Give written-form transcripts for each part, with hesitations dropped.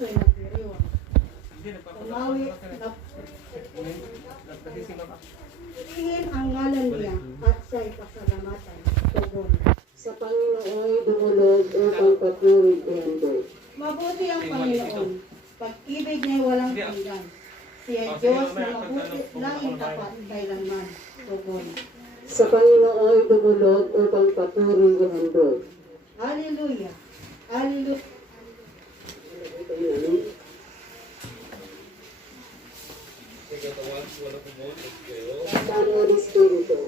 puso'y nagdiriwang. Umawi, tingin ang ngalan niya at siya'y pasalamatan. Tugon. Sa Panginoon dumulog upang papuri ang Diyos. Mabuti ang Panginoon. Pag-ibig niya'y walang hanggan. Siya'y Diyos na mabuti langit tapat kailanman. Tugon. Sa Panginoon dumulog upang papuri ang Diyos. Hallelujah. Hallelujah. Santo Espiritu.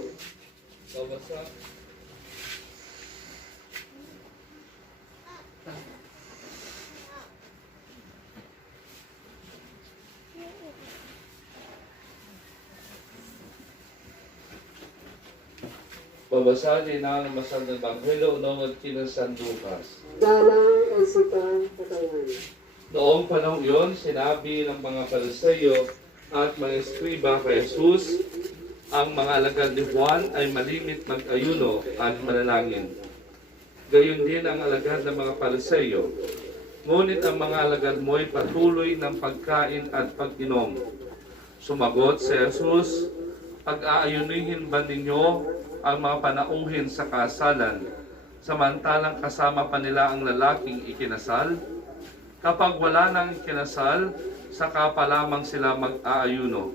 Babasahin na ang masal ng Ebanghelyo noong kina San Lucas. Dalang ang sipang katawan. Noong panahon iyon, sinabi ng mga Pariseo at mga eskriba kay Jesus, ang mga alagad ni Juan ay malimit mag-ayuno at manalangin. Gayon din ang alagad ng mga Pariseo. Ngunit ang mga alagad mo ay patuloy ng pagkain at pag-inom. Sumagot si Jesus, pag-aayunihin ba ninyo ang mga panauhin sa kasalan, samantalang kasama pa nila ang lalaking ikinasal? Kapag wala nang ikinasal, saka pa lamang sila mag-aayuno.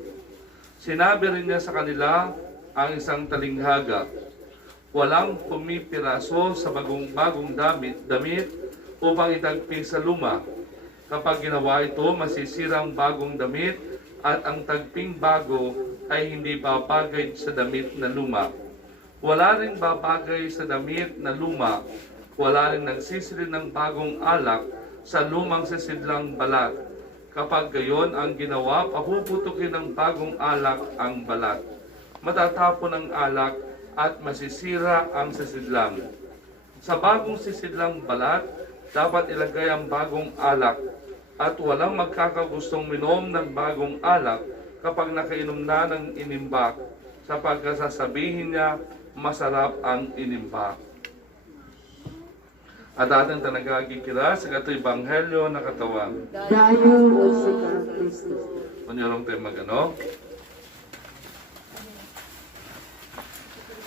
Sinabi rin niya sa kanila ang isang talinghaga, walang pumipiraso sa bagong damit upang itagpi sa luma. Kapag ginawa ito, masisirang bagong damit at ang tagping bago ay hindi babagay sa damit na luma. Wala ring babagay sa damit na luma, wala ring nagsisilid ng bagong alak sa lumang sisidlang balat. Kapag gayon ang ginawa, papuputukin ng bagong alak ang balat. Matatapon ang alak at masisira ang sisidlang. Sa bagong sisidlang balat, dapat ilagay ang bagong alak at walang magkakagustong minom ng bagong alak kapag nakainom na ng inimbak, sapagkat sasabihin niya, masarap ang inimbak. At ating tanagagikira sa kato'y Ebanghelyo na katawan. Dalang ang sipang Kristo. Kunyarong tayo mag-ano?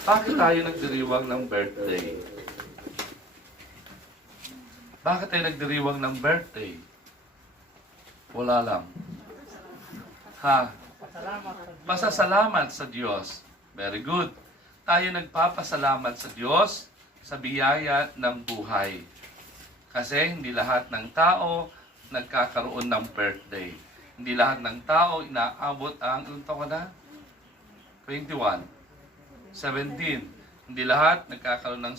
Bakit tayo nagdiriwang ng birthday? Bakit tayo nagdiriwang ng birthday? Wala lang. Ha? Pasasalamat sa Diyos. Very good. Tayo nagpapasalamat sa Diyos sa biyaya ng buhay. Kasi hindi lahat ng tao nagkakaroon ng birthday. Hindi lahat ng tao inaabot ang, ilang taon na? 21. 17. Hindi lahat nagkakaroon ng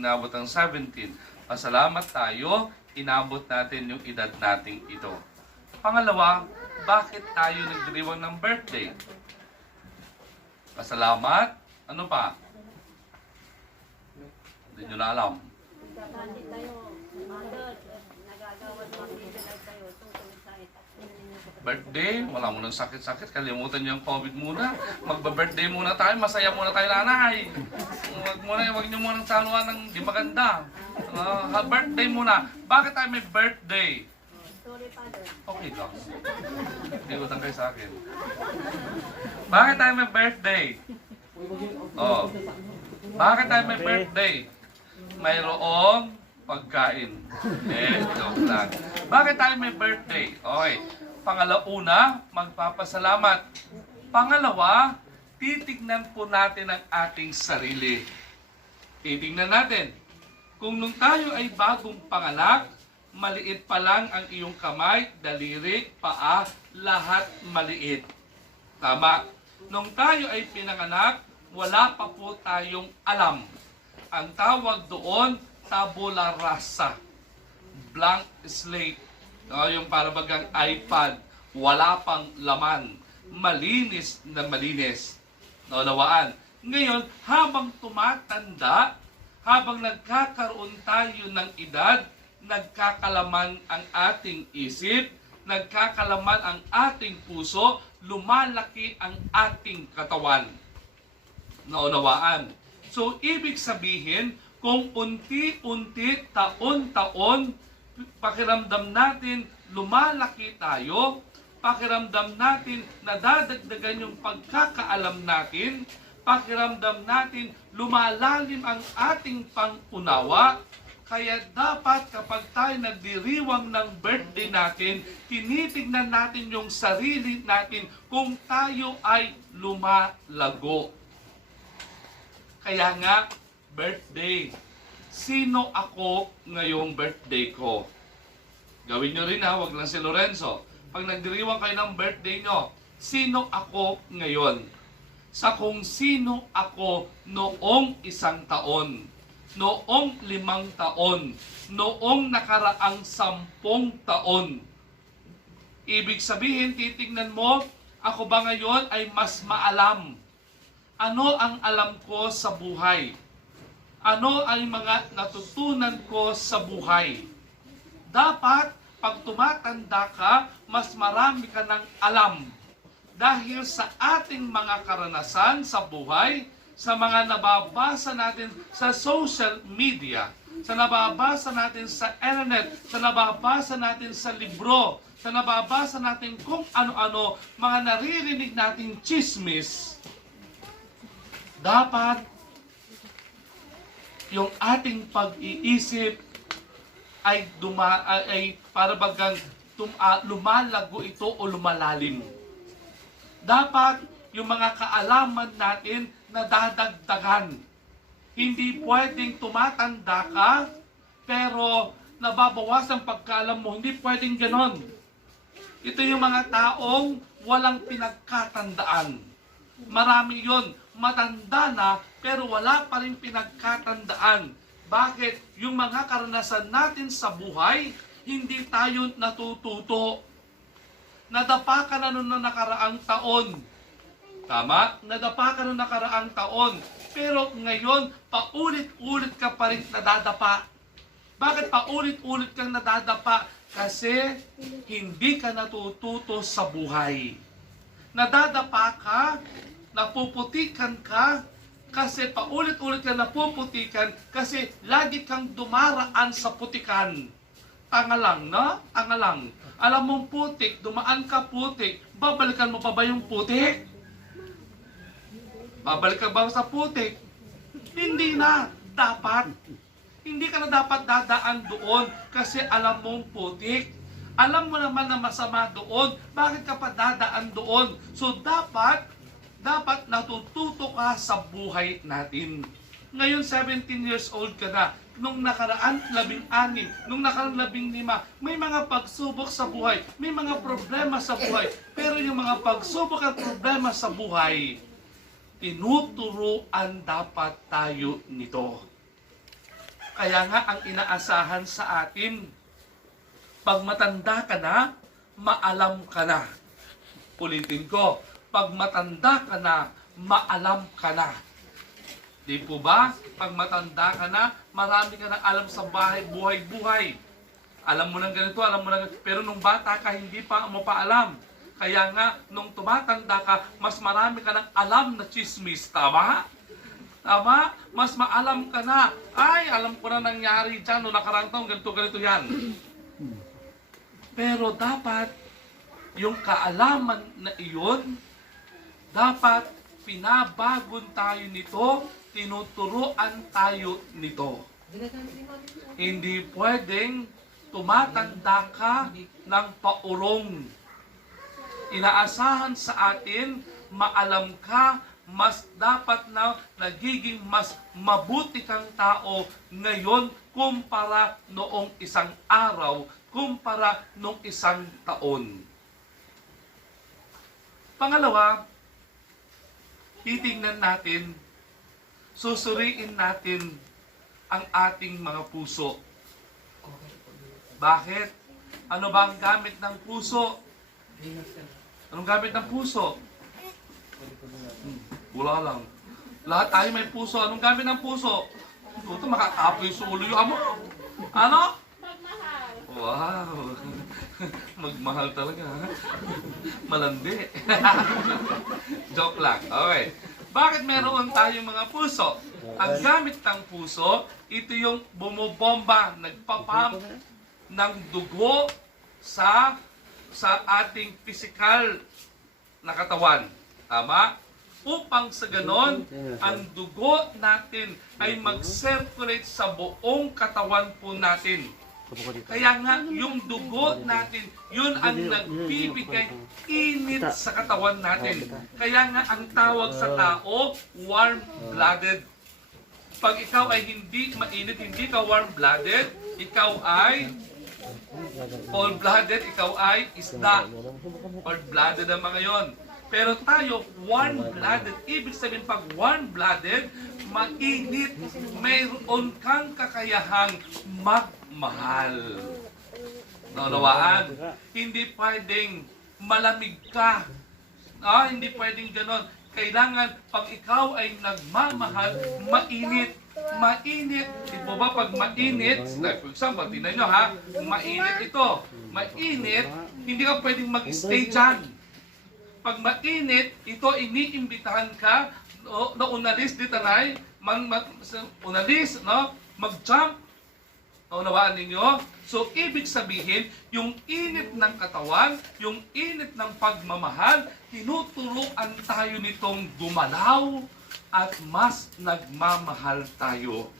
inaabot ng 17. Pasalamat tayo, inabot natin yung edad nating ito. Pangalawa, bakit tayo nagdiriwang ng birthday? Pasalamat. Ano pa? Hindi nyo na alam. Birthday, wala mo ng sakit-sakit, kalimutan nyo yung COVID muna. Magba-birthday muna tayo, masaya muna tayo, nanay. Huwag nyo muna saluhan ng di maganda. Birthday muna. Bakit tayo may birthday? Okay lang. Hindi utang kayo sa akin. Bakit tayo may birthday? Oh. Bakit tayo may birthday? Mayroong pagkain. Joke lang. Bakit tayo may birthday? Okay. Pangalauna, magpapasalamat. Pangalawa, titignan po natin ang ating sarili. Titignan natin. Kung nung tayo ay bagong panganak, maliit pa lang ang iyong kamay, daliri, paa, lahat maliit. Tama. Nung tayo ay pinanganak, wala pa po tayong alam. Ang tawag doon, tabula rasa. Blank slate. Yung parabagang iPad. Wala pang laman. Malinis na malinis. Naunawaan. Ngayon, habang tumatanda, habang nagkakaroon tayo ng edad, nagkakalaman ang ating isip, nagkakalaman ang ating puso, lumalaki ang ating katawan. Naunawaan. So, ibig sabihin, kung unti-unti, taon-taon, pakiramdam natin lumalaki tayo, pakiramdam natin nadadagdagan yung pagkakaalam natin, pakiramdam natin lumalalim ang ating pangunawa. Kaya dapat kapag tayo nagdiriwang ng birthday natin, tinitignan natin yung sarili natin kung tayo ay lumalago. Kaya nga, birthday. Sino ako ngayong birthday ko? Gawin nyo rin ha, wag lang si Lorenzo. Pag nagdiriwang kayo ng birthday nyo, sino ako ngayon? Sa kung sino ako noong 1 taon, noong 5 taon, noong nakaraang 10 taon. Ibig sabihin, titignan mo, ako ba ngayon ay mas maalam? Ano ang alam ko sa buhay? Ano ay mga natutunan ko sa buhay? Dapat, pag tumatanda ka, mas marami ka ng alam. Dahil sa ating mga karanasan sa buhay, sa mga nababasa natin sa social media, sa nababasa natin sa internet, sa nababasa natin sa libro, sa nababasa natin kung ano-ano, mga naririnig nating chismis, dapat yung ating pag-iisip ay para bagang lumalago ito o lumalalim. Dapat yung mga kaalaman natin nadadagdagan. Hindi pwedeng tumatanda ka, pero nababawasan pagkaalam mo. Hindi pwedeng ganon. Ito yung mga taong walang pinagkatandaan. Marami yon, matanda na, pero wala pa rin pinagkatandaan. Bakit? Yung mga karanasan natin sa buhay, hindi tayo natututo. Nadapa ka na noong nakaraang taon. Tama? Nadapa ka noong nakaraang taon. Pero ngayon, paulit-ulit ka pa rin nadadapa. Bakit paulit-ulit kang nadadapa? Kasi hindi ka natututo sa buhay. Nadadapa ka, napuputikan ka, kasi paulit-ulit ka napuputikan, kasi lagi kang dumaraan sa putikan. Tanga lang, no? Tanga lang. Alam mong putik, dumaan ka putik, babalikan mo pa ba yung putik? Babalik ka ba sa putik? Hindi na. Dapat. Hindi ka na dapat dadaan doon kasi alam mong putik. Alam mo naman na masama doon. Bakit ka pa dadaan doon? So dapat natututo ka sa buhay natin. Ngayon 17 years old ka na. Nung nakaraan 16, nung nakaraan 15, may mga pagsubok sa buhay. May mga problema sa buhay. Pero yung mga pagsubok at problema sa buhay, tinuturuan dapat tayo nito. Kaya nga ang inaasahan sa atin, pag matanda ka na, maalam ka na. Ulitin ko, pag matanda ka na, maalam ka na. Di po ba? Pag matanda ka na, marami ka na alam sa buhay-buhay. Alam mo ng ganito, alam mo ng ganito. Pero nung bata ka, hindi pa mo pa alam. Kaya nga, nung tumatanda ka, mas marami ka ng alam na chismis. Tama? Tama? Mas maalam ka na. Ay, alam ko na nangyari dyan. Nung nakarang taon, ganito yan. Pero dapat, yung kaalaman na iyon, dapat pinabagon tayo nito, tinuturuan tayo nito. Hindi pwedeng tumatanda ka ng paurong. Inaasahan sa atin, maalam ka, mas dapat na nagiging mas mabuti kang tao ngayon kumpara noong isang araw, kumpara noong isang taon. Pangalawa, titingnan natin, susuriin natin ang ating mga puso. Bakit? Ano ba ang gamit ng puso? Anong gamit ng puso? Wala lang. Lahat tayo may puso. Anong gamit ng puso? Ito makakapoy sa ulo yung amo. Ano? Magmahal. Wow. Magmahal talaga. Malandi. Joke lang. Okay. Bakit meron tayong mga puso? Ang gamit ng puso, ito yung bumobomba, nagpapump ng dugo sa ating physical na katawan. Tama? Upang sa ganon, ang dugo natin ay mag-circulate sa buong katawan po natin. Kaya nga, yung dugo natin, yun ang nagbibigay init sa katawan natin. Kaya nga, ang tawag sa tao, warm-blooded. Pag ikaw ay hindi mainit, hindi ka warm-blooded, ikaw ay cold-blooded, ikaw ay isda. Cold-blooded ang mga yon. Pero tayo, warm-blooded. Ibig sabihin, pag warm-blooded, mainit, mayroon kang kakayahang magmahal. Naunawaan? Hindi pwedeng malamig ka. Hindi pwedeng ganon. Kailangan, pag ikaw ay nagmamahal, mainit. Mainit. Di po ba pag mainit, like for example, tingnan nyo ha, mainit ito. Mainit, hindi ka pwedeng mag-stay dyan. Pag mainit, ito iniimbitahan ka, na unalis di tanay, unalis, no? Mag-jump. Naunawaan ninyo? So, ibig sabihin, yung init ng katawan, yung init ng pagmamahal, tinuturuan tayo nitong gumalaw at mas nagmamahal tayo.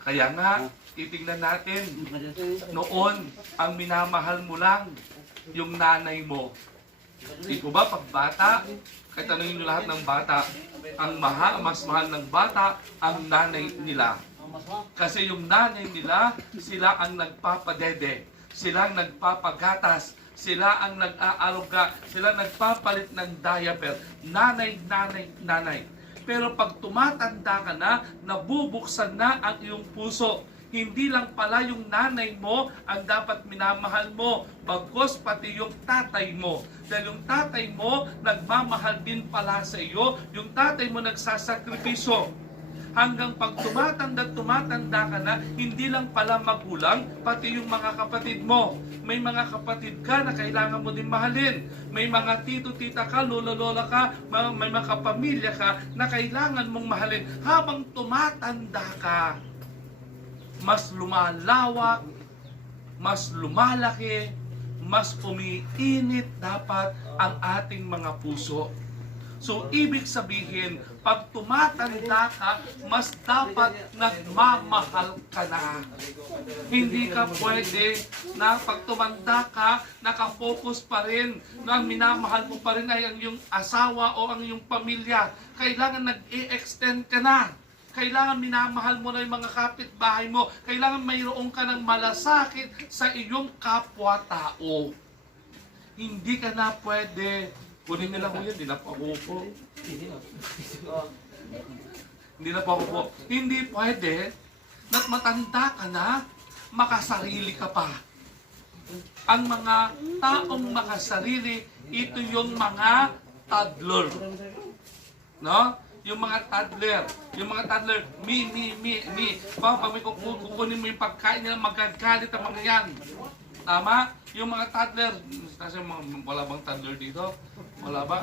Kaya nga, titingnan natin, noon, ang minamahal mo lang, yung nanay mo. Di po ba, pag bata, kahit tanongin nyo lahat ng bata, ang mas mahal ng bata, ang nanay nila. Kasi yung nanay nila, sila ang nagpapadede, sila ang nagpapagatas, sila ang nag-aaruga, sila nagpapalit ng diaper. Nanay, nanay, nanay. Pero pag tumatanda ka na, nabubuksan na ang iyong puso. Hindi lang pala yung nanay mo ang dapat minamahal mo, bagkus pati yung tatay mo. Dahil yung tatay mo, nagmamahal din pala sa iyo, yung tatay mo nagsasakripisyo. Hanggang pag tumatanda ka na, hindi lang pala magulang, pati yung mga kapatid mo. May mga kapatid ka na kailangan mo din mahalin. May mga tito-tita ka, lola-lola ka, may mga kapamilya ka na kailangan mong mahalin. Habang tumatanda ka, mas lumalawak, mas lumalaki, mas umiinit dapat ang ating mga puso. So, ibig sabihin, pag tumatanda ka, mas dapat nagmamahal ka na. Hindi ka pwede na pag tumanda ka, nakafocus pa rin, na minamahal mo pa rin ay ang iyong asawa o ang iyong pamilya. Kailangan nag-i-extend ka na. Kailangan minamahal mo na yung mga kapitbahay mo. Kailangan mayroon ka ng malasakit sa iyong kapwa-tao. Hindi ka na pwede. Kunin nila ko yan, hindi na po ako po. Hindi na po ako po. Hindi pwede na matanda ka na, makasarili ka pa. Ang mga taong makasarili, ito yung mga toddler. No? Yung mga toddler, me. Pag may kukunin mo yung pagkain nila, magagalit ang mga yan. Tama? Yung mga toddler, kasi wala bang toddler dito? Wala ba?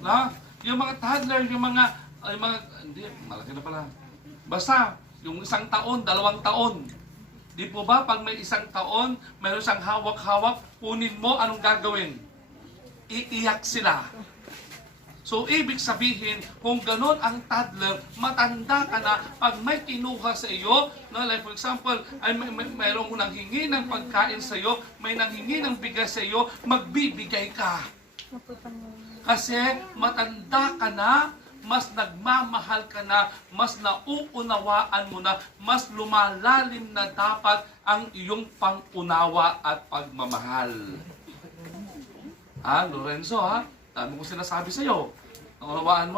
No? Yung mga toddler, hindi, malaki na pala. Basta, yung 1 taon, 2 taon. Di po ba, pag may 1 taon, mayroon siyang hawak-hawak, kunin mo, anong gagawin? Iiyak sila. So, ibig sabihin, kung ganon ang toddler, matanda ka na, pag may kinuha sa iyo, no, like for example, ay mayroong nanghingi ng pagkain sa iyo, may nanghingi ng bigas sa iyo, magbibigay ka. Kasi matanda ka na, mas nagmamahal ka na, mas nauunawaan mo na, mas lumalalim na dapat ang iyong pangunawa at pagmamahal. Lorenzo, dami ko sinasabi sa iyo. Unawaan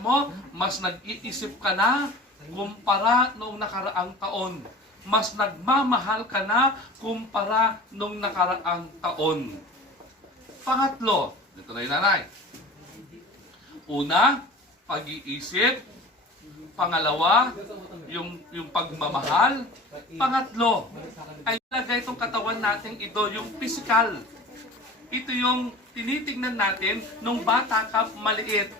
mo, mas nag-iisip ka na kumpara noong nakaraang taon. Mas nagmamahal ka na kumpara noong nakaraang taon. Pangatlo, dito na yung nanay. Una, pag-iisip. Pangalawa, yung pagmamahal. Pangatlo, ay ilagay itong katawan natin ito, yung physical. Ito yung tinitingnan natin nung bata ka maliit.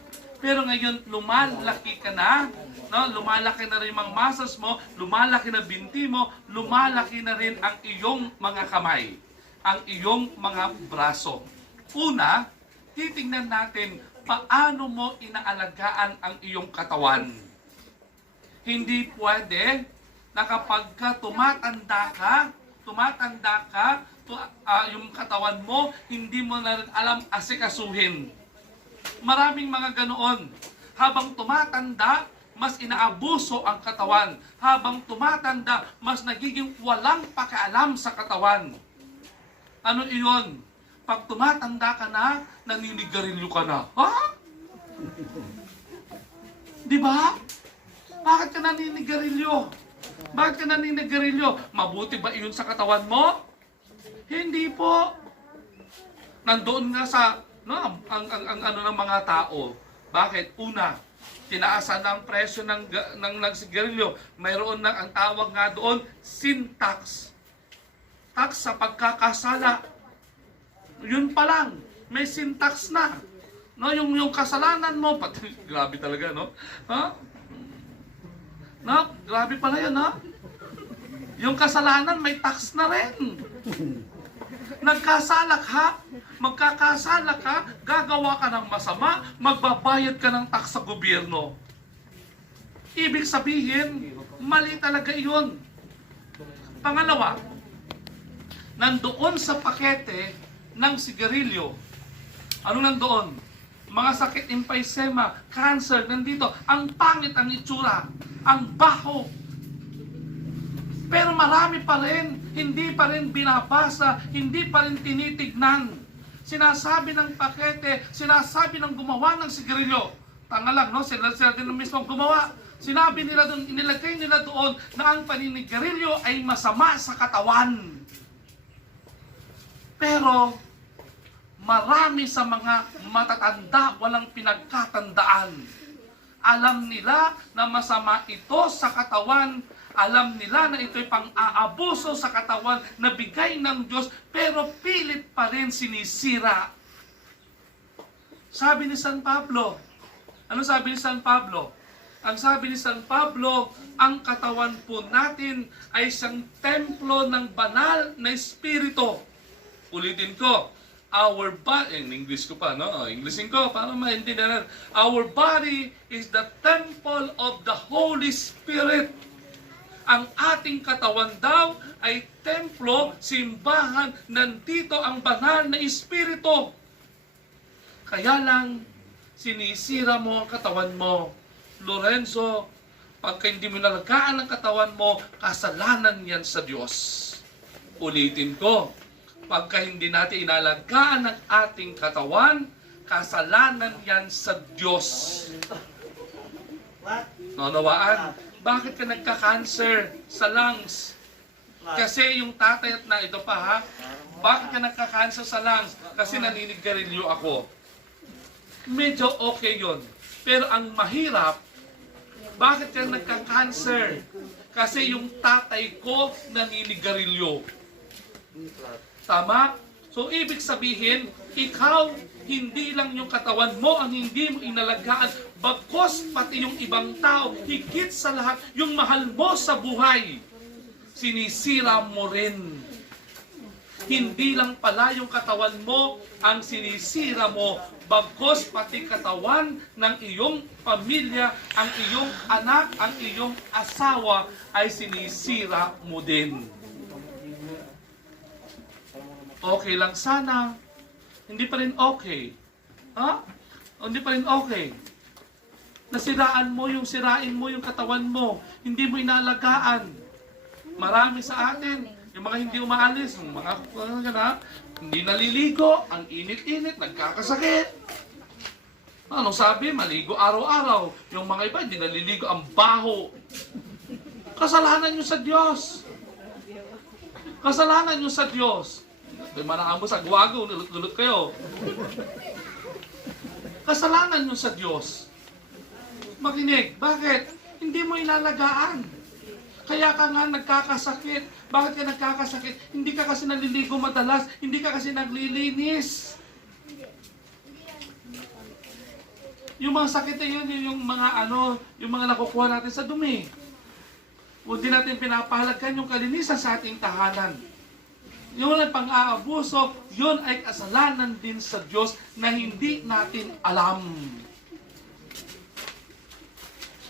Pero ngayon, lumalaki ka na, no? Lumalaki na rin mga muscles mo, lumalaki na binti mo, lumalaki na rin ang iyong mga kamay, ang iyong mga braso. Una, titingnan natin paano mo inaalagaan ang iyong katawan. Hindi pwede na kapag ka tumatanda ka, yung katawan mo, hindi mo na rin alam asikasuhin. Maraming mga ganoon. Habang tumatanda, mas inaabuso ang katawan. Habang tumatanda, mas nagiging walang pakialam sa katawan. Ano iyon? Pag tumatanda ka na, naninigarilyo ka na. Ha? Di ba? Bakit ka naninigarilyo? Bakit ka naninigarilyo? Mabuti ba iyon sa katawan mo? Hindi po. Nandoon nga sa ang ano ng mga tao. Bakit? Una, tinaasan ng presyo ng sigarilyo. Mayroon na ang tawag nga doon, sin tax. Tax sa pagkakasala. Yun pa lang, may sin tax na. No, yung kasalanan mo, pati grabe talaga, no? Ha? No, grabe pala yan, ha? Yung kasalanan may tax na rin. Nagkasalak ha, magkakasalak ka, gagawa ka ng masama, magbabayad ka ng tax sa gobyerno. Ibig sabihin, mali talaga iyon. Pangalawa, nandoon sa pakete ng sigarilyo, ano nandoon? Mga sakit, emphysema, cancer, nandito. Ang pangit ang itsura, ang baho. Pero marami pa rin, hindi pa rin binabasa, hindi pa rin tinitignan. Sinasabi ng pakete, sinasabi ng gumawa ng sigarilyo. Tanga lang, no? Sila din ang mismo gumawa. Sinabi nila doon, inilagay nila doon na ang paninigarilyo ay masama sa katawan. Pero, marami sa mga matatanda walang pinagkatandaan. Alam nila na masama ito sa katawan. Alam nila na ito'y pang-aabuso sa katawan na bigay ng Diyos, pero pilit pa rin sinisira. Sabi ni San Pablo, ano sabi ni San Pablo? Ang sabi ni San Pablo, ang katawan po natin ay isang templo ng banal na espiritu. Ulitin ko, our body, in English ko pa, no? Englishin ko para maintindihan. Our body is the temple of the Holy Spirit. Ang ating katawan daw ay templo, simbahan, nandito ang banal na espiritu. Kaya lang, sinisira mo ang katawan mo. Lorenzo, pagka hindi mo nalagaan ang katawan mo, kasalanan yan sa Diyos. Ulitin ko, pagka hindi natin inalagaan ang ating katawan, kasalanan yan sa Diyos. Naunawaan? Bakit ka nagka-cancer sa lungs? Kasi yung tatay at na ito pa ha, bakit ka nagka-cancer sa lungs? Kasi naninigarilyo ako. Medyo okay yon. Pero ang mahirap, bakit ka nagka-cancer? Kasi yung tatay ko naninigarilyo. Tama? So, ibig sabihin, ikaw, hindi lang yung katawan mo ang hindi mo inalagaan, bagkos pati yung ibang tao, higit sa lahat, yung mahal mo sa buhay, sinisira mo rin. Hindi lang pala yung katawan mo ang sinisira mo, bagkos pati katawan ng iyong pamilya, ang iyong anak, ang iyong asawa ay sinisira mo din. Okay lang sana. Hindi pa rin okay. Ha? Hindi pa rin okay. Sirain mo yung katawan mo. Hindi mo inalagaan. Marami sa atin, yung mga hindi umaalis, yung mga hindi naliligo, ang init-init, nagkakasakit. Anong sabi? Maligo araw-araw. Yung mga iba, hindi naliligo, ang baho. Kasalanan nyo sa Diyos. Kasalanan nyo sa Diyos. May manang mo sa guwago, nulot-nulot kayo. Kasalanan nyo sa Diyos. Makinig, bakit? Hindi mo inalagaan. Kaya ka nga nagkakasakit. Bakit ka nagkakasakit? Hindi ka kasi naliligo madalas, hindi ka kasi naglilinis. Yung mga sakit na yun, yung mga yung mga nakukuha natin sa dumi. O di natin pinapahalagan yung kalinisan sa ating tahanan. Yung pang-aabuso, yun ay kasalanan din sa Diyos na hindi natin alam.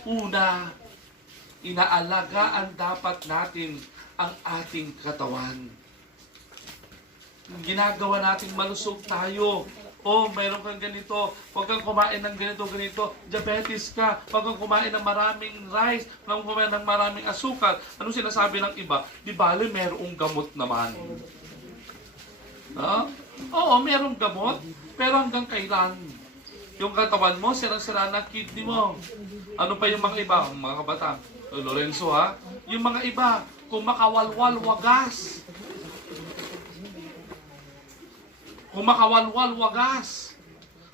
Una, inaalagaan dapat natin ang ating katawan. Ginagawa natin malusog tayo. Oh, mayroon kang ganito. Huwag kang kumain ng ganito. Diabetes ka. Huwag kang kumain ng maraming rice. Huwag kang kumain ng maraming asukal. Ano sinasabi ng iba? Di bale, mayroong gamot naman. Ha? Oo, mayroong gamot. Pero hanggang kailan? Yung katawan mo, sirang-sira ng kidney mo. Ano pa yung mga iba? Mga kabatang. Lorenzo ha? Yung mga iba, kung makawalwal, wagas. Kung makawalwal, wagas.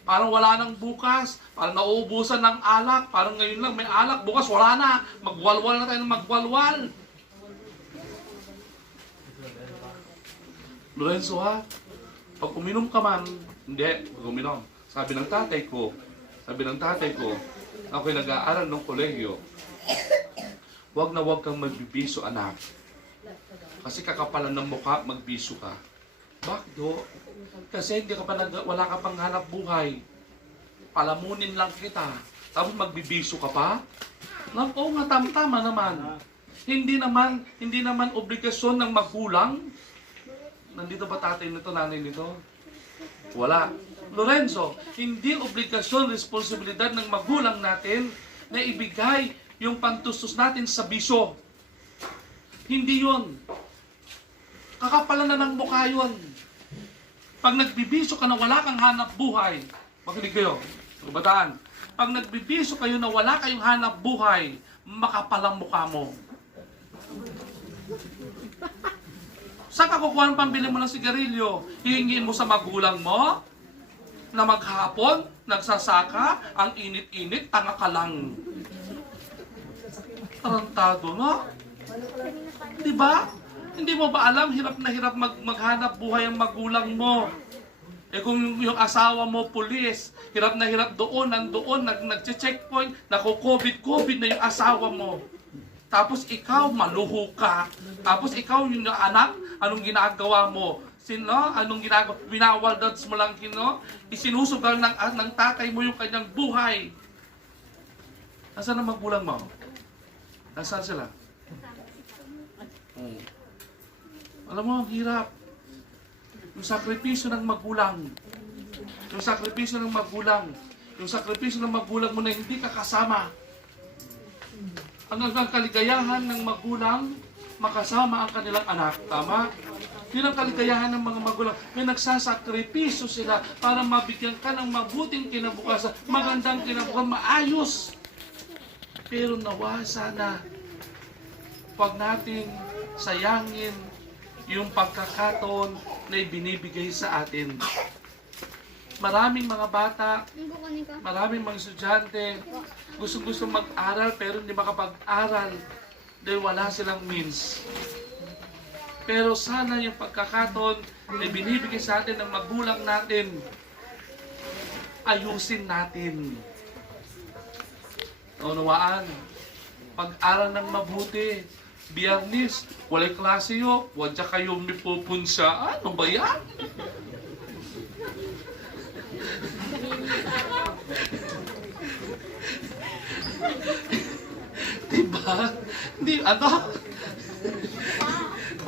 Parang wala nang bukas. Parang nauubusan ng alak. Parang ngayon lang may alak. Bukas wala na. Magwalwal na tayo ng magwalwal. Lorenzo ha? Pag uminom ka man, hindi. Pag uminom. Sabi ng tatay ko, ako'y nag-aaral ng kolehiyo. Huwag na huwag kang magbibiso, anak. Kasi kakapalan ng mukha, magbiso ka. Bakit do? Kasi hindi ka pa wala ka pang hanap buhay. Palamunin lang kita. Tapos magbibiso ka pa? Oo nga, tama naman. Hindi naman obligasyon ng magulang. Nandito ba tatay nito, nanay nito? Wala. Lorenzo, hindi obligasyon, responsibilidad ng magulang natin na ibigay yung pantustos natin sa bisyo. Hindi yun. Kakapalan na ng mukha yun. Pag nagbibisyo ka na wala kang hanap buhay, makinig kayo, kabataan, pag nagbibisyo kayo na wala kayong hanap buhay, makapalang mukha mo. Saan ka kukuha ng pambili mo ng sigarilyo? Hihingin mo sa magulang mo? Na maghapon, nagsasaka, ang init-init, tanga ka lang. Tarantado, no? Diba? Hindi mo ba alam, hirap na hirap maghanap buhay ang magulang mo. Eh kung yung asawa mo, pulis, hirap na hirap doon, nandoon, nag-checkpoint, naku-COVID na yung asawa mo. Tapos ikaw, maluho ka. Tapos ikaw, yung anak, anong ginagawa mo? Anong ginagawa? Winawaldads mo lang, isinusugal ng tatay mo yung kanyang buhay. Nasaan ang magulang mo? Nasaan sila? Alam mo, ang hirap. Yung sakripisyo ng magulang. Yung sakripisyo ng magulang. Yung sakripisyo ng magulang mo na hindi ka kasama. Hanggang kaligayahan ng magulang, makasama ang kanilang anak. Tama? Yun ang kaligayahan ng mga magulang. May nagsasakripisyo sila para mabigyan ka ng mabuting kinabukasan, magandang kinabukasan, maayos. Pero nawa sana, huwag natin sayangin yung pagkakataon na ibinibigay sa atin. Maraming mga bata, maraming mga estudyante, gusto mag-aral pero hindi makapag-aral dahil wala silang means. Pero sana yung pagkakataon na binibigay sa atin ng magulang natin, ayusin natin. Naunawaan, pag-aral ng mabuti. Biyernes, walay klase yun. Wadya kayo may pupunsya. Ano ba yan? Diba?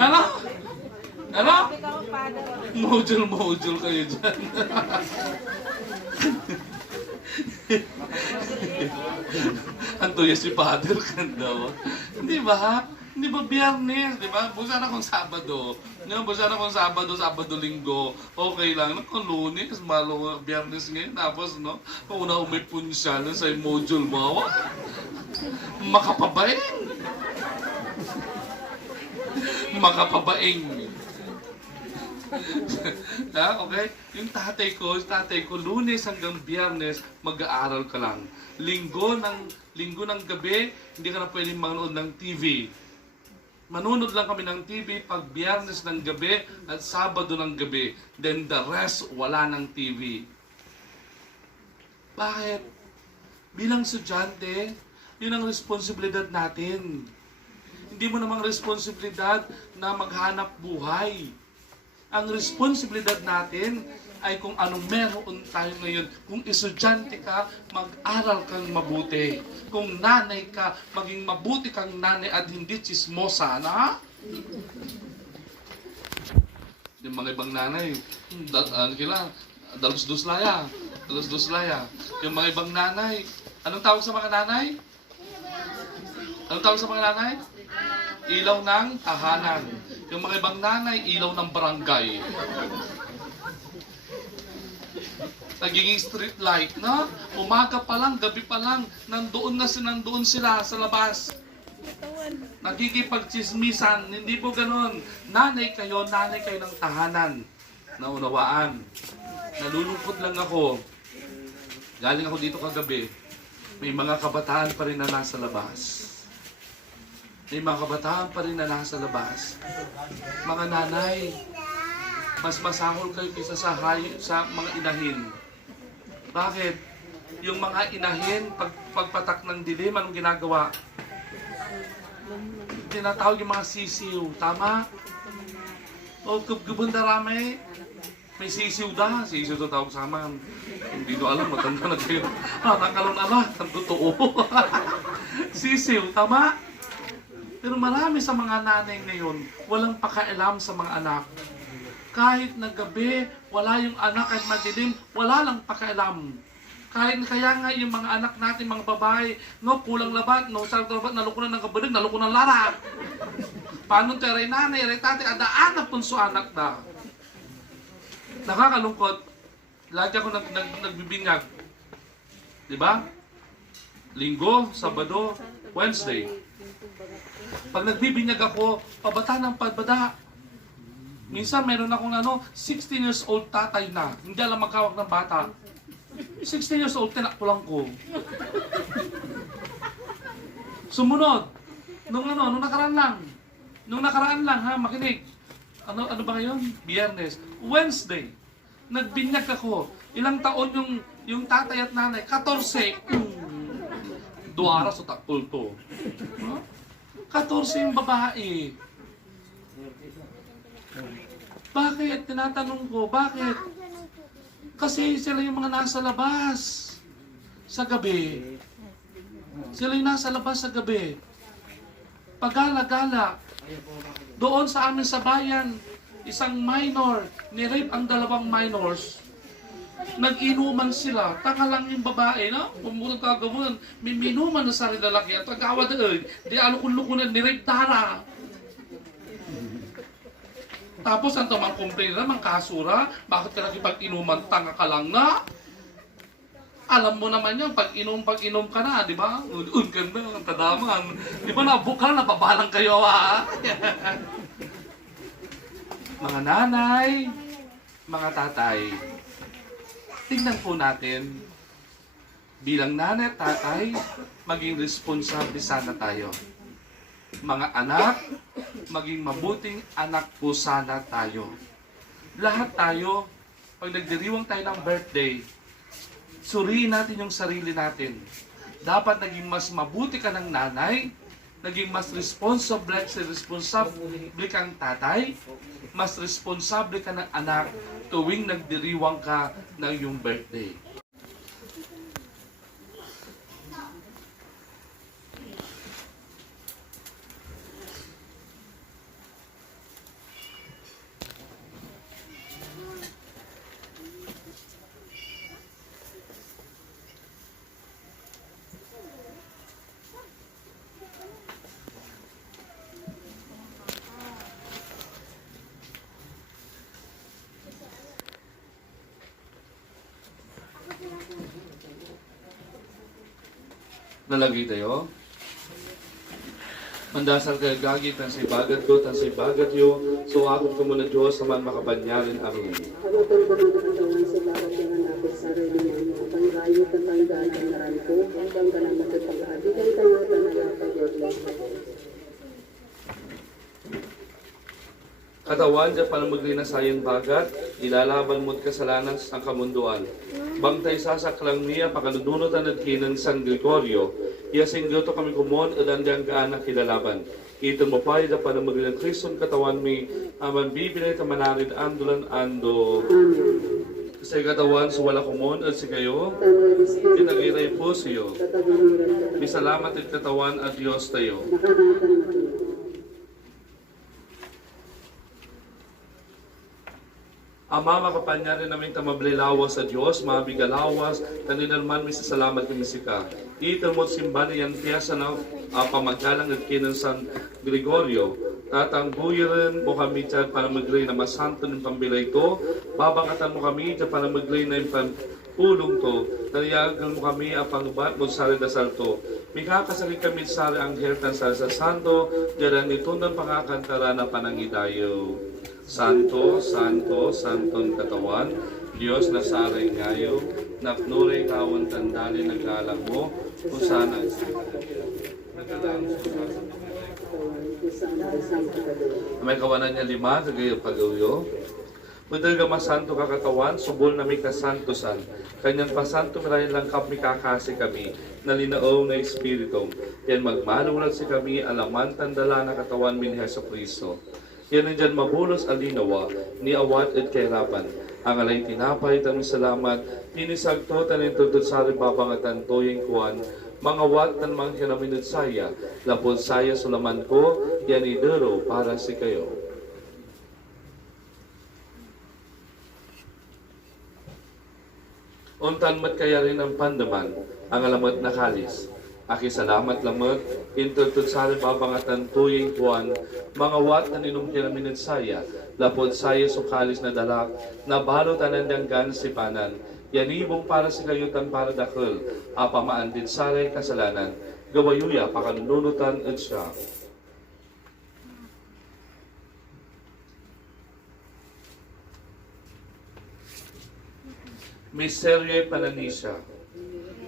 Ano? Ano? Module kayo dyan. Antuya si Father kan daw. Di ba? Di ba Biyernes? Di ba? Busa na kung Sabado. Busa na kung Sabado, Linggo. Okay lang. Kung Lunes, malo Biyernes ngayon. Tapos, no? Kung una may punsya sa module mo. Makapabaing. Okay? Yung tatay ko, Lunes hanggang Biyernes, mag-aaral ka lang. Linggo ng gabi, hindi ka na pwedeng manood ng TV. Manunod lang kami ng TV pag Biyernes ng gabi at Sabado ng gabi. Then the rest, wala ng TV. Bakit? Bilang estudyante, yun ang responsibilidad natin. Hindi mo namang responsibilidad na maghanap buhay. Ang responsibilidad natin ay kung anong meron tayo ngayon. Kung estudyante ka, mag-aral kang mabuti. Kung nanay ka, maging mabuti kang nanay at hindi chismosa, na? Yung mga ibang nanay, dalos-duslaya. Yung mga ibang nanay, anong tawag sa mga nanay? Anong tawag sa mga nanay? Ilaw ng tahanan. Yung mga ibang nanay, ilaw ng barangay. Nagiging street light, no? Umaga pa lang, gabi pa lang, nandoon sila sa labas. Nagkikipagchismisan, hindi po ganon. Nanay kayo ng tahanan. Naunawaan. Nalulungkot lang ako. Galing ako dito kagabi. May mga kabataan pa rin na nasa labas. May mga kabataan pa rin na nasa labas. Mga nanay, mas masahol kayo kaysa sa mga inahin. Bakit? Yung mga inahin, pagpatak ng dilim, anong ginagawa? Tinatawag yung mga sisiw. Tama? O gubundarame, may sisiw da. Sisiw to tawag sa aman. Hindi ko alam, matanda na kayo. Nakalon ala, ang totoo. Sisiw, tama? Pero marami sa mga nanay ngayon, walang pakailam sa mga anak. Kahit na gabi, wala yung anak, kahit madilim, wala lang pakialam. Kaya nga yung mga anak natin, mga babae, no, kulang labat, no, sa labat, nalukunan ng kabalig, nalukunan ng lara. Paano tayo, nanay, tate, adaan na punso anak na. Nakakalungkot. Lagi ako nagbibinyag. Diba? Linggo, Sabado, Wednesday. Pag nagbibinyag ako, pabata ng pabada. Minsan meron akong 16 years old tatay na, hindi alam magkawak ng bata. 16 years old, tinakpulang ko. Sumunod, nung nakaraan lang, ha, makinig. Ano ba ngayon? Biyernes. Wednesday, nagbinyag ako. Ilang taon yung tatay at nanay? 14. Duara sa takpul to. 14 yung babae. Bakit? Tinatanong ko, bakit? Kasi sila yung mga nasa labas sa gabi. Sila yung nasa labas sa gabi. Pagala-gala. Doon sa amin sa bayan, isang minor, ni-rape ang 2 minors. Nag-inuman sila. Taka lang yung babae, no? Pumunang kagamunan, may minuman na sa lalaki at tagawa doon. Di alukun-lukunan, ni-rape tara. Tapos ang tamang complain naman, kasura, bakit ka nakipag-inuman, tanga ka lang na? Alam mo naman yun, pag-inom ka na, di ba? Uun ka na, ang tadaman. Di ba nabukal, napabalang kayo, ha? Mga nanay, mga tatay, tingnan po natin, bilang nanay at tatay, maging responsable sana tayo. Mga anak, maging mabuting anak po sana tayo. Lahat tayo, pag nagdiriwang tayo ng birthday, suriin natin yung sarili natin. Dapat naging mas mabuti ka ng nanay, naging mas responsable kang tatay, mas responsable ka ng anak tuwing nagdiriwang ka ng iyong birthday. Nalagay tayo. Mandasal kayo gagi, tan sa ibagat ko, tan sa ibagat yo. So akong kamunang Diyos naman makapanyarin. Amen. Ako pang katawan sa bawat mga napit sa sarili mo. Ang rayo at ang daan ang naran ko. Hanggang ka na matutag-adi. Kaya tayo at nalapag-God. Katawan, dyan panamagli na sayan bagat, ilalaban mo't kasalanan sa kamunduan. Bangtay sasaklang niya, pakanudunutan at kinan San Gregorio, iyasing goto kami kumon, adandang gaana kilalaban. Iton mo pa, dyan panamagli ng Kriston katawan mi, aman bibinay tamanarid andulan ando. Sa katawan, so wala kumon, at si kayo, pinagiray po siyo. Bisalamat at katawan at Diyos tayo. Ama, makapanya rin namin tamablilawas sa Diyos, mabigalawas, taninalman mi sa salamat kami sika. Iton mo't simba niyan piyasa na pamagkalang at kinan San Gregorio. Tatangguyin mo kami dyan para magray na masanto ng pambilay ko. Babangatan mo kami dyan para magray na yung pulong to. Taliyagan mo kami ang pangbat mo sa dasal to. Mikakasakit kami sa anghel tan sa santo, dyan ito ng pangakantara na panangidayo. Santo, Santo, Santong katawan, Diyos na saray ngayo, naknuray kawan tandali naglalang mo, kung saan ang naglalang mo may kawanan niya 5, tagay pag-uyo. Mudaga masanto kakatawan, subol na may kasantosan. Kanyang pasanto maray lang kami kakasi kami, nalinaong na Espiritu. Yan magmanulat si kami, alaman tandala na katawan min Heso Kristo. Yan ang dyan mabulos alinawa, ni awat at kairapan. Ang alay tinapay, tanong salamat, tinisagto, tanin tutod sa ribabangatan toyeng kuwan, mga wat ng mga kinaminod saya, lapod saya sulaman ko, yan idero para si kayo. Untan mat kaya rin ang pandaman, ang alamat na kalis. Aki salamat lamot, intutut sa babangatan tuying kuwan, mga wat na ninumkin namin saya, lapod saya sukalis na dalak, na balot anandanggan si panan, yanibong para si kayutan para dakil, apamaan din saray kasalanan, gawayuya pakanunutan at siya. Miserye pananisya.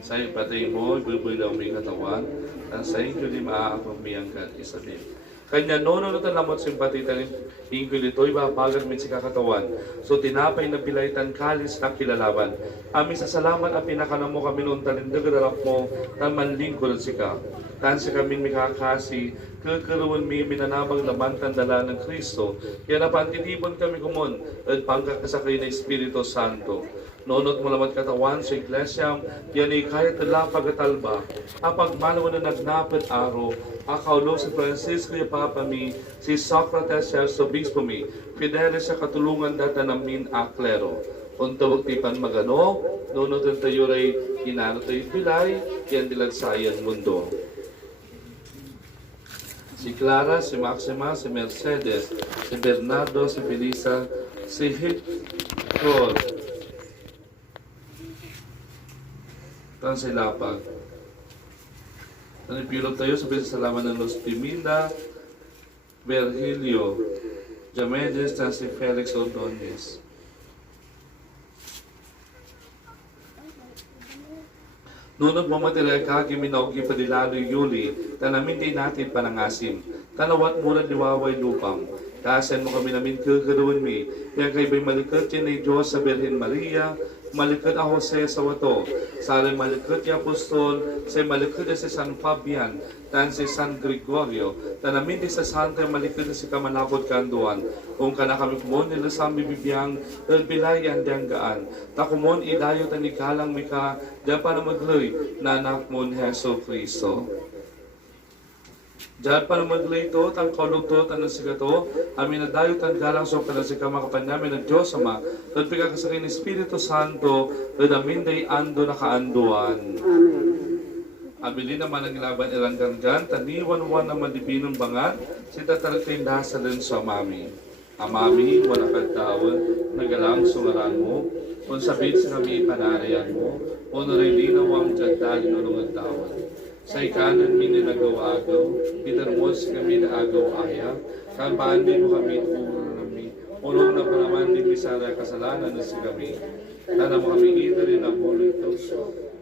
Sa iyong patay mo, ibubuy lang may katawan, ang sa inyo di maaapamiyangkan isabi. Kanya nono na talamot simpatita rin, ingko dito, ibabagan min si kakatawan. So tinapay na bilaytan kalis na kilalaban. Amin sa salamat at pinakanam mo kami noon talindagarap mo, tan manlingkod si ka. Tan si kami mikakasi, kakaruan mi minanabang laman tandala ng Kristo. Kaya napantitipon kami kumon, at pangkakasakay na Espiritu Santo. Nonot mo lamat katawan sa iglesia, yan ay kahit tala pagatalba, apag malawan na nagnapit aro, akaulo si Francisco yung Papa mi, si Socrates siya sa Obispo mi, Fidelis sa katulungan data namin aklero. Untawag tipan magano, nonot ang tayo ray, inano tayo pilay, yan dilagsayan mundo. Si Clara, si Maxima, si Mercedes, si Bernardo, si Felisa, si Hector, tan sa ilapag. Tanipilog tayo sa salamat ng Los Piminda, Virgilio, Jamedes, tan si Felix Ordonez. Nunod mamatira kagi minaugi padilalo Yuli, tanamin din natin panangasim. Tanawat mura diwaway lupam. Kasan mo kami namin kagaruan mi. Yan kay bay malikot yan ay Diyos sa Birhen Maria, malikot a Jose sa wato, sa malikot yung apostol, sa malikot si San Fabian, tan si San Gregorio, tanamin di sa Santa malikot si Kamanakot Kanduan, kung kana kami kumon nila sa bibiyang bilayan diyang gaan, ta kumon idayo tanikalang mika, diyan pa na magloy, na anak mon Heso Kristo. Diyan pa na magloy to, tang kauluto, tanang sigato, amin na dayo tan galang so kada si kamakapan namin ng Diyos Ama, at pagkakasakin ng Espiritu Santo, at amin day ando na kaanduan. Amen. Abilin naman ang ilaban ilang ganggan, taniwan-wan na madibinong bangat, si tatalagtay dasalin sa amami. Amami, wala kagtawan, nagalang sungaran mo, kung sabit sa kami ipanarayan mo, o narilinaw ang jagdali nulungan tawan. Sa ikanan mi nilagaw-agaw, itarmos kami na agaw-aya, kampaan din mo kami tulong nami, unong na panaman din mi sa kasalanan na si kami, tana mo kami ito rin ang hulog ito.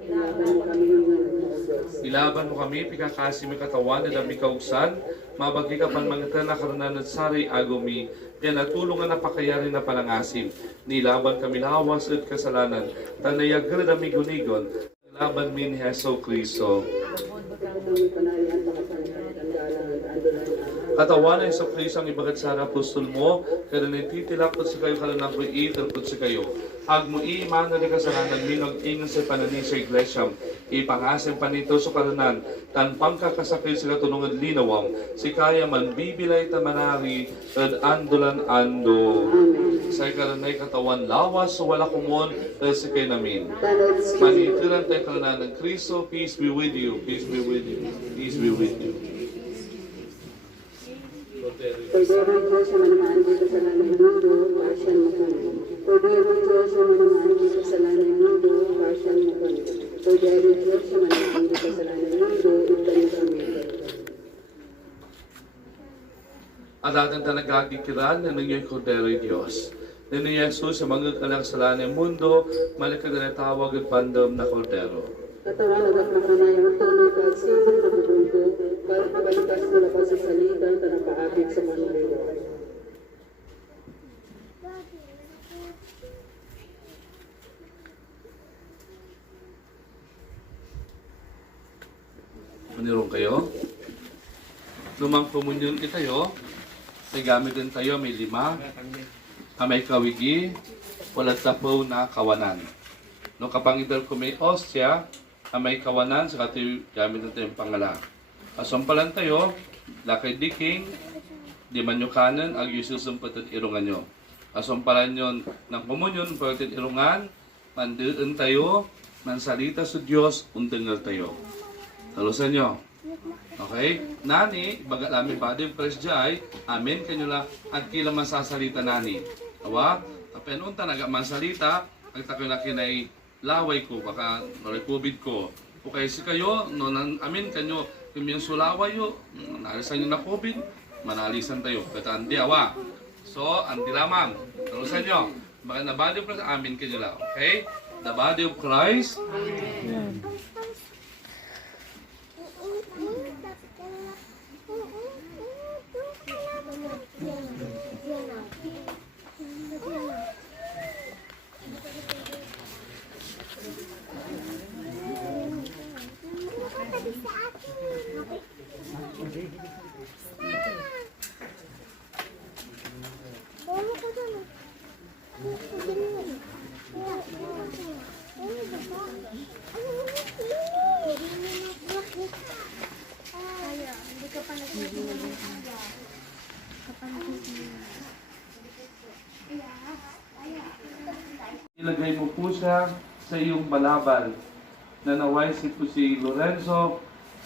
Ilaban mo kami ng Diyos. Ilaban mo kami, pikakasi mi katawan, na dami kaugsan, mabagi ka pan mga na karunan at sari agumi, yan natulungan na pakayari na palangasim. Nilaban kami lawas at kasalanan, tanayag ka na dami gunigon, nilaban min Heso Kristo. Katawan ay sa Kristo ang ibagat sa apostol mo, kada nititilap po sa kayo kalanang ko italpot sa kayo. Ag mo iman na di kasalanan minog ingon sa panani sa iglesia, ipangasin pa nito sa kalanan, tan pangkakasakil sila tunungan linawam, si kaya man bibilay tamanari, at andolan ando. Sa kalanay katawan lawas, so wala kumon, dahil sa kayo namin. Manitilan tayo kalanan ng Kristo, peace be with you, peace be with you, peace be with you. Cordero Diyos na manamaan di kasalanan ng mundo, pasyan mo kami. Cordero Diyos na manamaan di kasalanan ng mundo, pasyan mo kami. Cordero Diyos na manamaan di kasalanan ng mundo, iptan mo kami. At ating tanagagikiran na nangyay Cordero Diyos. Nini Jesus sa mga kasalanan ng mundo, malakad na tawag at pandam na Cordero. Katawan at makanayang tuloy ka at sibot na bubunto, para kabalikas mo na sa salita at napaakit sa manliwa. Manirong kayo? Lumang komunyon itayo, may gamit din tayo, may 5, may kawigi, walat tapo na kawanan. No kapangidal ko may ostya, may kawanan, sa kati gamit din tayong pangala. Asampalan tayo, lakay diking, di man nyo kanan, ag yususumpat at irungan nyo. Asampalan nyo ng komunyon, pagkat irungan, mandiin tayo, mansalita sa Diyos, undangal tayo. Talusan nyo. Okay? Nani, baga namin body of Christ jay, amen kanyo lang, at kila masasalita nani. Awa? Kapenun talaga mansalita, ang takoy na kinay laway ko, baka COVID ko. O kaya si kayo, no, amin kanyo, kung yung sulaway yo, nalisan nyo na COVID, manalisan tayo. Kata andi awa. So, andi lamang. Talusan nyo. Baka na body of Christ, amin kanyo lang. Okay? The body of Christ. Amen. Ilagay mo po siya sa iyong balabal na naway si Lorenzo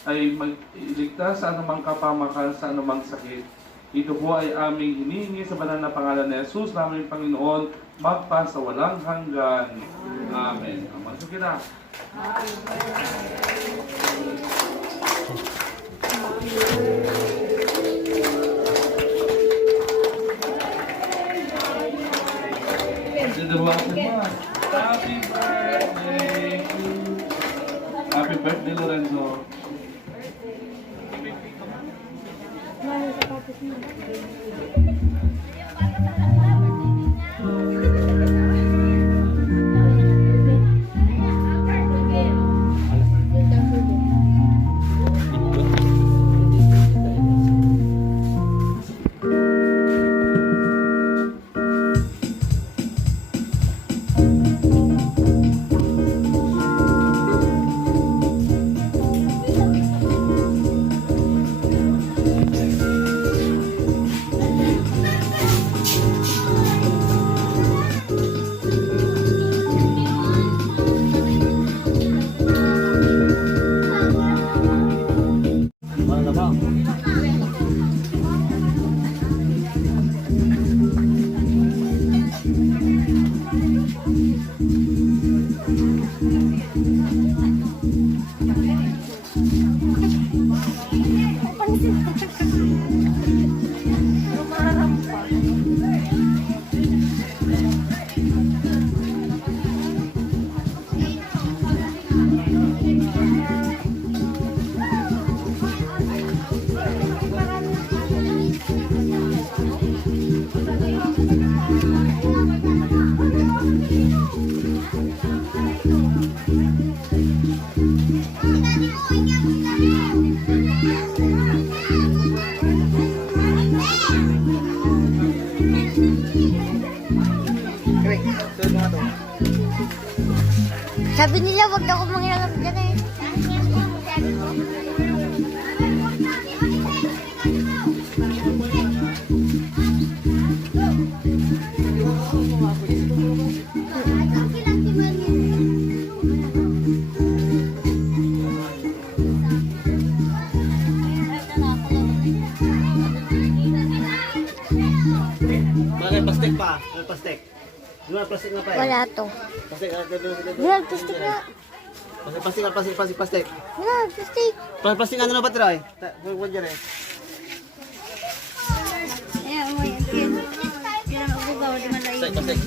ay magligtas sa anumang kapamakan, sa anumang sakit. Ito po ay aming hinihingi sa banal na pangalan ni Jesus, naming Panginoon, magpa sa walang hanggan. Amen. Masukin na. Happy birthday! Happy birthday, Lorenzo! Sabi nila, wag daw ako manghiram dyan eh. May plastic pa. May plastic. May plastic na pa eh. Wala to. Plastic. Wala, plastic na. Plastic. Wala, plastic. Plastic ano na ba tira eh? Huwag dyan eh. Plastic.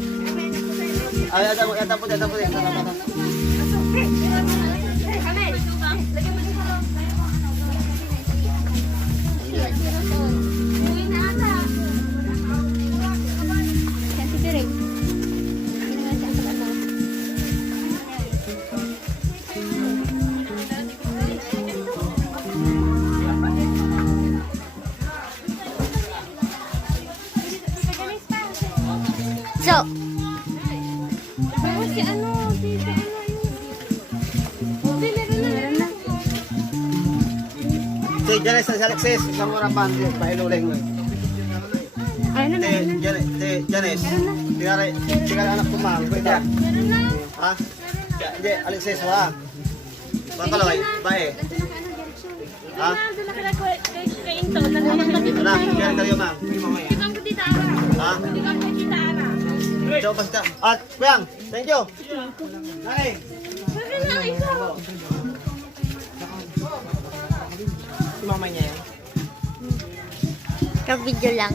Ay, ata po din. So, Sige, dyan sa Alexis. Isang murapan. Pahiluling mo eh. Janes, tinggal anak kumang, beda. Ha? Hindi, Alexis, wala. Baka laway, bae. Ha? Anak, biar kayo mang. Ha? So, basta. At, Kuyang, thank you. Nani? Si mama niya yan. ka-video lang.